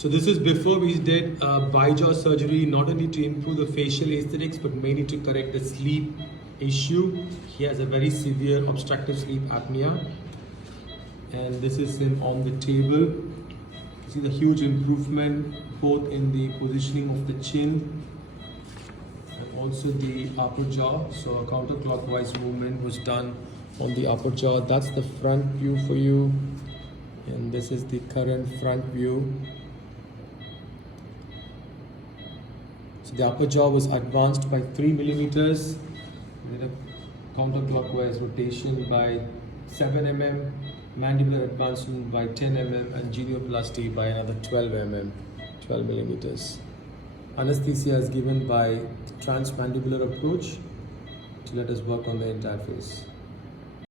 So this is before we did bi-jaw surgery, not only to improve the facial aesthetics, but mainly to correct the sleep issue. He has a very severe obstructive sleep apnea. And this is him on the table. You see the huge improvement both in the positioning of the chin and also the upper jaw. So a counterclockwise movement was done on the upper jaw. That's the front view for you. And this is the current front view. So the upper jaw was advanced by 3 millimeters. We did a counterclockwise rotation by 7 mm, mandibular advancement by 10 mm, and genioplasty by another 12 mm, 12 millimeters. Anesthesia is given by transmandibular approach to let us work on the entire face.